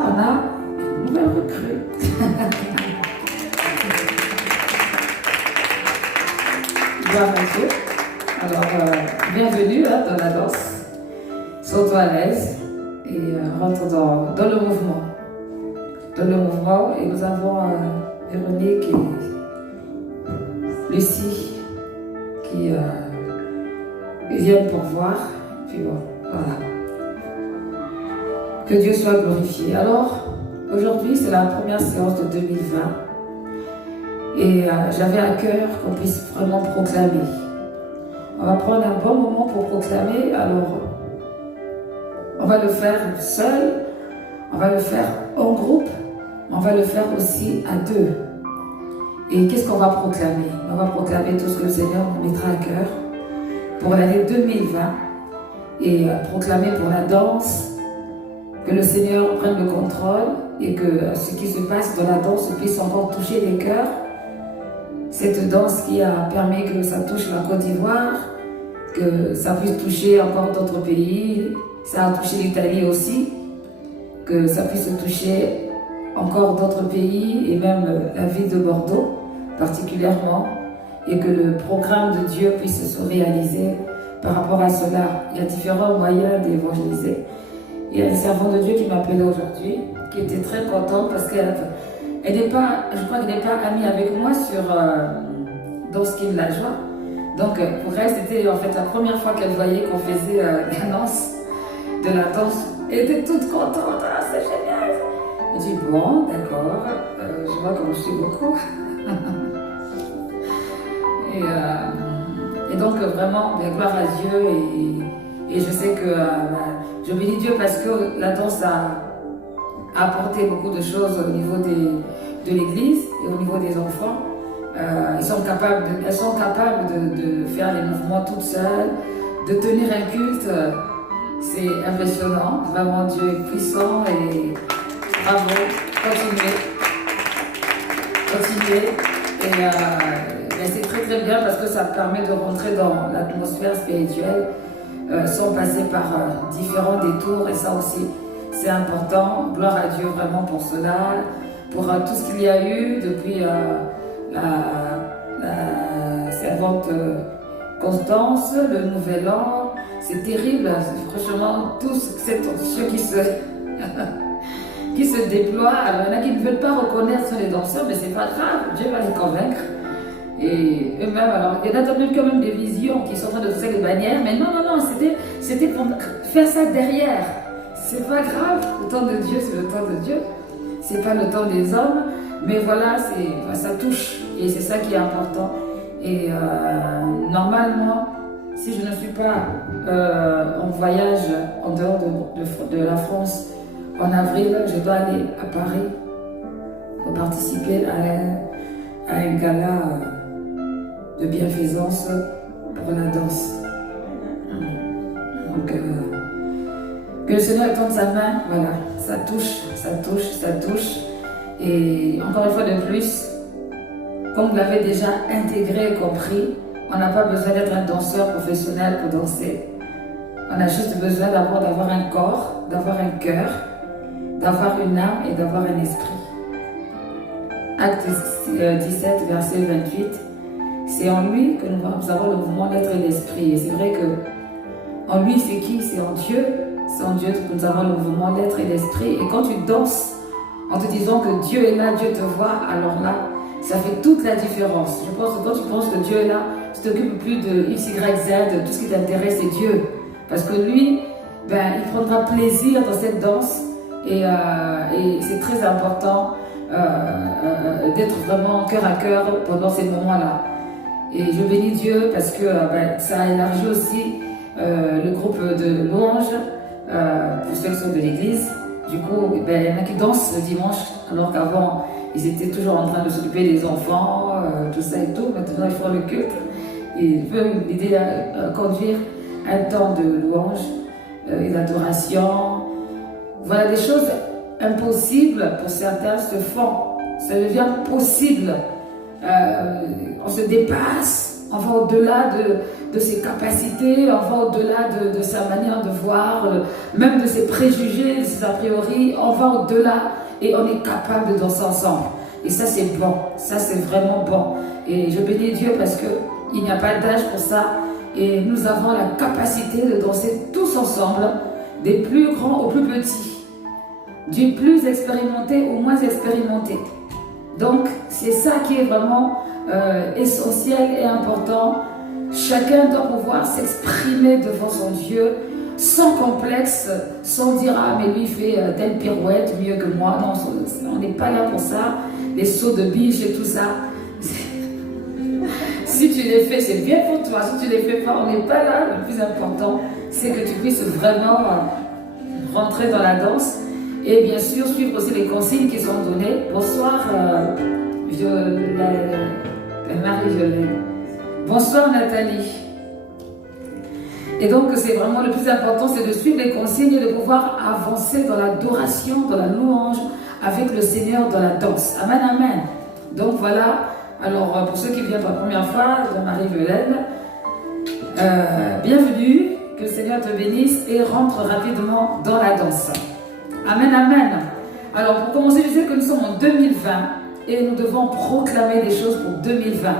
On a une nouvelle recrue. Gloire à Dieu. Alors, bienvenue dans la danse. Sois-toi à l'aise et rentre dans le mouvement. Dans le mouvement, et nous avons Véronique et Lucie qui viennent pour voir. Puis bon, voilà. Que Dieu soit glorifié. Alors, aujourd'hui, c'est la première séance de 2020. Et j'avais à cœur qu'on puisse vraiment proclamer. On va prendre un bon moment pour proclamer. Alors, on va le faire seul, on va le faire en groupe, on va le faire aussi à deux. Et qu'est-ce qu'on va proclamer? On va proclamer tout ce que le Seigneur nous mettra à cœur pour l'année 2020 et proclamer pour la danse, que le Seigneur prenne le contrôle et que ce qui se passe dans la danse puisse encore toucher les cœurs. Cette danse qui a permis que ça touche la Côte d'Ivoire, que ça puisse toucher encore d'autres pays, ça a touché l'Italie aussi, que ça puisse toucher encore d'autres pays et même la ville de Bordeaux particulièrement, et que le programme de Dieu puisse se réaliser par rapport à cela. Il y a différents moyens d'évangéliser. Il y a un servant de Dieu qui m'a appelé aujourd'hui, qui était très contente parce qu'elle n'est pas, je crois qu'elle n'est pas amie avec moi sur Danse qui me la joie. Donc pour elle, c'était en fait la première fois qu'elle voyait qu'on faisait l'annonce de la danse. Elle était toute contente, ah, c'est génial. Je dis bon, d'accord, je vois qu'on suit beaucoup. et donc vraiment, bien, gloire à Dieu et je sais que je bénis Dieu parce que la danse a apporté beaucoup de choses au niveau de l'église et au niveau des enfants. Elles sont capables de faire les mouvements toutes seules, de tenir un culte. C'est impressionnant. Vraiment, Dieu est puissant et bravo. Continuez. Et c'est très très bien parce que ça permet de rentrer dans l'atmosphère spirituelle sans passer par différents détours, et ça aussi c'est important. Gloire à Dieu vraiment pour cela, pour tout ce qu'il y a eu depuis la servante Constance, le nouvel an. C'est terrible, franchement, tous ceux qui se déploient. Alors, il y en a qui ne veulent pas reconnaître les danseurs, mais c'est pas grave, Dieu va les convaincre. Et eux-mêmes, alors, il y en a quand même des visions qui sont en train de faire des bannières, mais non, c'était pour faire ça derrière. C'est pas grave, le temps de Dieu, c'est le temps de Dieu. C'est pas le temps des hommes, mais voilà, ça touche, et c'est ça qui est important. Et normalement, si je ne suis pas en voyage en dehors de la France en avril, je dois aller à Paris pour participer à un gala de bienfaisance pour la danse. Donc, que le Seigneur étende sa main, voilà, ça touche. Et encore une fois de plus, comme vous l'avez déjà intégré et compris, on n'a pas besoin d'être un danseur professionnel pour danser. On a juste besoin d'avoir un corps, d'avoir un cœur, d'avoir une âme et d'avoir un esprit. Acte 17, verset 28. C'est en lui que nous avons le mouvement d'être et l'esprit. Et c'est vrai que en lui, c'est qui? C'est en Dieu. C'est en Dieu que nous avons le mouvement d'être et l'esprit. Et quand tu danses en te disant que Dieu est là, Dieu te voit, alors là, ça fait toute la différence. Je pense que quand tu penses que Dieu est là, tu t'occupes plus de X, Y, Z, tout ce qui t'intéresse, c'est Dieu. Parce que lui, il prendra plaisir dans cette danse. Et c'est très important d'être vraiment cœur à cœur pendant ces moments-là. Et je bénis Dieu parce que ça a élargi aussi le groupe de louanges pour ceux qui sont de l'église. Du coup, il y en a qui dansent le dimanche, alors qu'avant, ils étaient toujours en train de s'occuper des enfants, tout ça et tout. Maintenant, ils font le culte. Et ils peuvent l'aider à conduire un temps de louange et d'adoration. Voilà, des choses impossibles pour certains se font. Ça devient possible. On se dépasse, On va au-delà de ses capacités, on va au-delà de sa manière de voir, même de ses préjugés, de ses a priori. On va au-delà et on est capable de danser ensemble. Et ça, c'est bon. Ça, c'est vraiment bon. Et je bénis Dieu parce qu'il n'y a pas d'âge pour ça. Et nous avons la capacité de danser tous ensemble, des plus grands aux plus petits, du plus expérimenté au moins expérimenté. Donc, c'est ça qui est vraiment essentiel et important. Chacun doit pouvoir s'exprimer devant son Dieu sans complexe, sans dire « Ah, mais lui il fait telle pirouette mieux que moi ». Non, on n'est pas là pour ça. Les sauts de biche et tout ça. Si tu les fais, c'est bien pour toi. Si tu les fais pas, on n'est pas là. Le plus important, c'est que tu puisses vraiment rentrer dans la danse. Et bien sûr, suivre aussi les consignes qui sont données. Bonsoir, Marie-Violaine. Bonsoir, Nathalie. Et donc, c'est vraiment le plus important, c'est de suivre les consignes et de pouvoir avancer dans l'adoration, dans la louange, avec le Seigneur dans la danse. Amen, amen. Donc, voilà. Alors, pour ceux qui viennent pour la première fois, Marie-Violaine, bienvenue. Que le Seigneur te bénisse et rentre rapidement dans la danse. Amen, amen. Alors, pour commencer, je sais que nous sommes en 2020 et nous devons proclamer des choses pour 2020.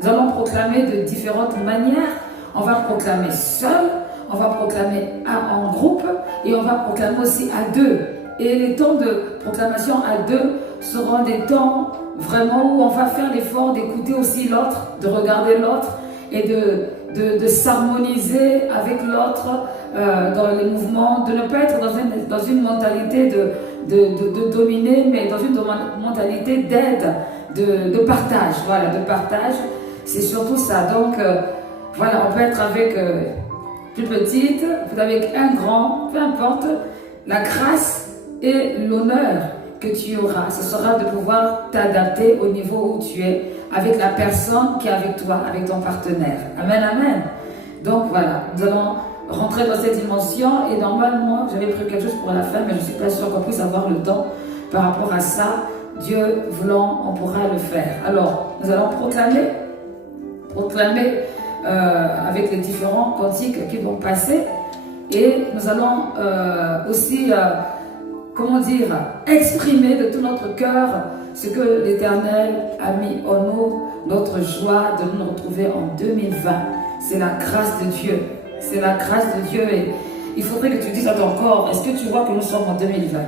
Nous allons proclamer de différentes manières. On va proclamer seul, on va proclamer en groupe et on va proclamer aussi à deux. Et les temps de proclamation à deux seront des temps vraiment où on va faire l'effort d'écouter aussi l'autre, de regarder l'autre et de s'harmoniser avec l'autre dans les mouvements, de ne pas être dans une mentalité de dominer, mais dans une mentalité d'aide, de partage. Voilà, de partage, c'est surtout ça. Donc, voilà, on peut être avec plus petite, peut-être avec un grand, peu importe, la grâce et l'honneur que tu auras, ce sera de pouvoir t'adapter au niveau où tu es, avec la personne qui est avec toi, avec ton partenaire. Amen, amen. Donc voilà, nous allons rentrer dans cette dimension et normalement, j'avais prévu quelque chose pour la fin, mais je ne suis pas sûre qu'on puisse avoir le temps par rapport à ça. Dieu voulant, on pourra le faire. Alors, nous allons proclamer avec les différents cantiques qui vont passer et nous allons aussi, comment dire, exprimer de tout notre cœur ce que l'Éternel a mis en nous, notre joie de nous retrouver en 2020. C'est la grâce de Dieu. C'est la grâce de Dieu et il faudrait que tu dises à ton corps, est-ce que tu vois que nous sommes en 2020?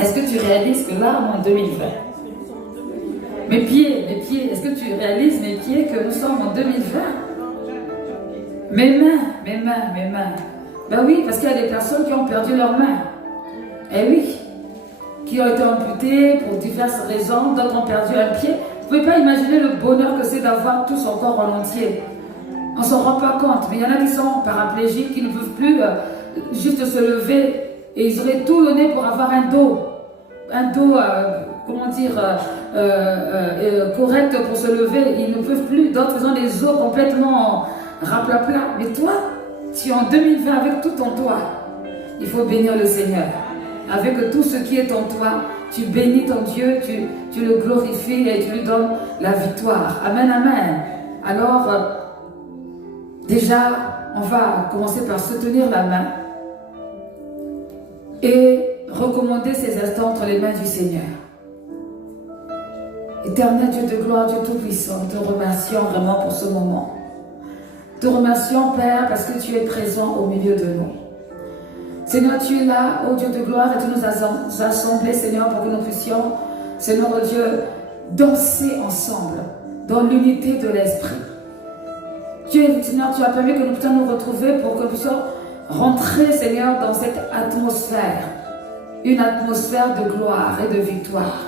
Est-ce que tu réalises que là, on est en 2020? Mes pieds, est-ce que tu réalises mes pieds que nous sommes en 2020? Mes mains. Ben oui, parce qu'il y a des personnes qui ont perdu leurs mains. Eh oui, qui ont été amputées pour diverses raisons, d'autres ont perdu un pied. Vous ne pouvez pas imaginer le bonheur que c'est d'avoir tout son corps en entier. On ne s'en rend pas compte, mais il y en a qui sont paraplégiques, qui ne peuvent plus juste se lever et ils auraient tout donné pour avoir un dos. Comment dire, correct pour se lever. Ils ne peuvent plus, d'autres ont des os complètement raplapla. Mais toi, tu es en 2020 avec tout en toi. Il faut bénir le Seigneur. Avec tout ce qui est en toi, tu bénis ton Dieu, tu le glorifies et tu lui donnes la victoire. Amen, amen. Alors, déjà, on va commencer par se tenir la main et recommander ces instants entre les mains du Seigneur. Éternel Dieu de gloire, Dieu Tout-Puissant, te remercions vraiment pour ce moment. Te remercions, Père, parce que tu es présent au milieu de nous. Seigneur, tu es là, ô Dieu de gloire, et tu nous as assemblés, Seigneur, pour que nous puissions, Seigneur, ô Dieu, danser ensemble, dans l'unité de l'Esprit. Seigneur, tu as permis que nous puissions nous retrouver pour que nous puissions rentrer, Seigneur, dans cette atmosphère. Une atmosphère de gloire et de victoire.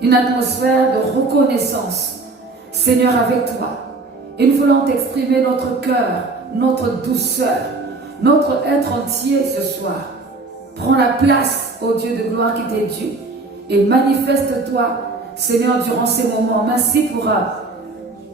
Une atmosphère de reconnaissance, Seigneur, avec toi. Et nous voulons t'exprimer notre cœur, notre douceur, notre être entier ce soir. Prends la place, ô Dieu de gloire qui t'est dû, et manifeste-toi, Seigneur, durant ces moments. Merci pour,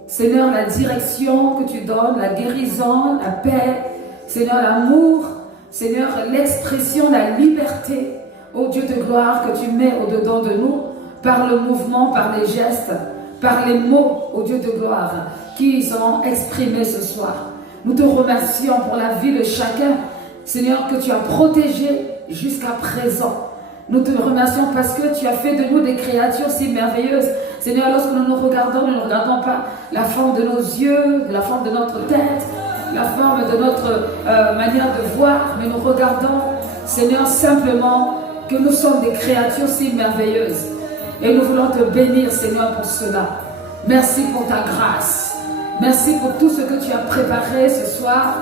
Seigneur, la direction que tu donnes, la guérison, la paix, Seigneur, l'amour, Seigneur, l'expression, la liberté, ô Dieu de gloire, que tu mets au-dedans de nous, par le mouvement, par les gestes, par les mots, ô Dieu de gloire, qui sont exprimés ce soir. Nous te remercions pour la vie de chacun, Seigneur, que tu as protégé jusqu'à présent. Nous te remercions parce que tu as fait de nous des créatures si merveilleuses. Seigneur, lorsque nous nous regardons, nous ne regardons pas la forme de nos yeux, la forme de notre tête, la forme de notre manière de voir, mais nous regardons, Seigneur, simplement que nous sommes des créatures si merveilleuses. Et nous voulons te bénir, Seigneur, pour cela. Merci pour ta grâce. Merci pour tout ce que tu as préparé ce soir.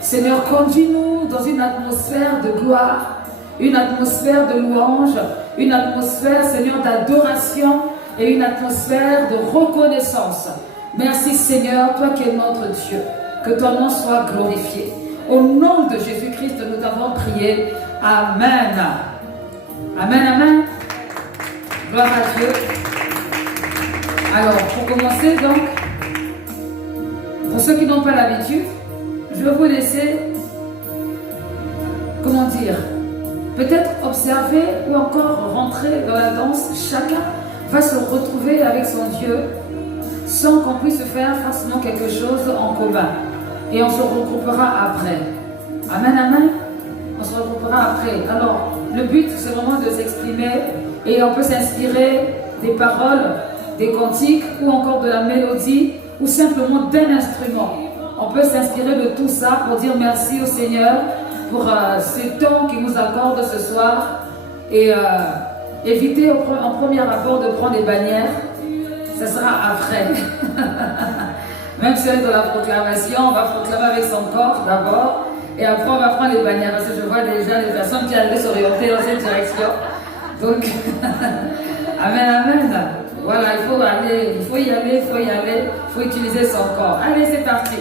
Seigneur, conduis-nous dans une atmosphère de gloire, une atmosphère de louange, une atmosphère, Seigneur, d'adoration et une atmosphère de reconnaissance. Merci, Seigneur, toi qui es notre Dieu. Que ton nom soit glorifié. Au nom de Jésus-Christ, nous t'avons prié. Amen. Amen, amen. Gloire à Dieu. Alors, pour commencer, donc, pour ceux qui n'ont pas l'habitude, je vais vous laisser, comment dire, peut-être observer ou encore rentrer dans la danse. Chacun va se retrouver avec son Dieu sans qu'on puisse faire forcément quelque chose en commun. Et on se regroupera après. Amen, amen. On se regroupera après. Alors, le but, c'est vraiment de s'exprimer et on peut s'inspirer des paroles, des cantiques ou encore de la mélodie ou simplement d'un instrument. On peut s'inspirer de tout ça pour dire merci au Seigneur pour ce temps qu'il nous accorde ce soir et éviter en premier abord de prendre des bannières. Ça sera après. Même si on est dans la proclamation, on va proclamer avec son corps d'abord et après on va prendre les bannières parce que je vois déjà les personnes qui allaient s'orienter dans cette direction. Donc, amen, amen. Voilà, il faut y aller, il faut utiliser son corps. Allez, c'est parti.